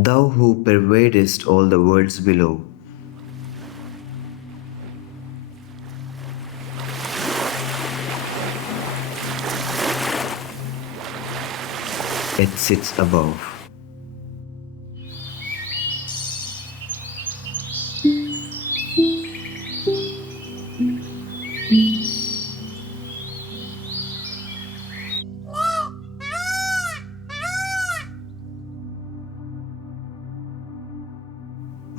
Thou who pervadest all the worlds below, it sits above.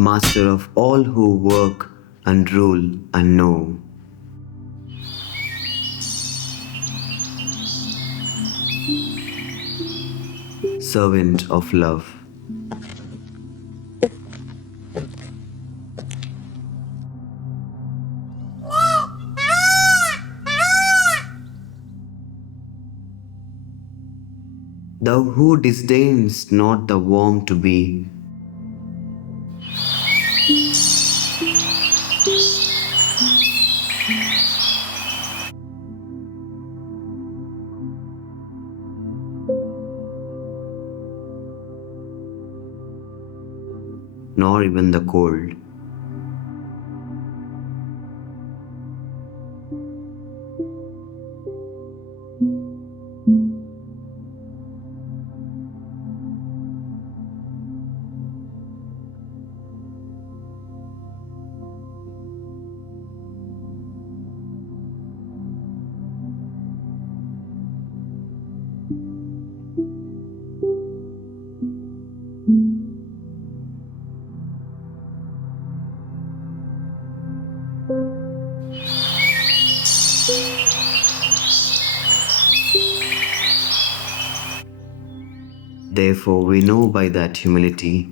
Master of all who work and rule and know. Servant of love. Thou who disdainst not the warm to be, nor even the cold. Therefore, we know by that humility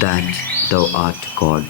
that thou art God.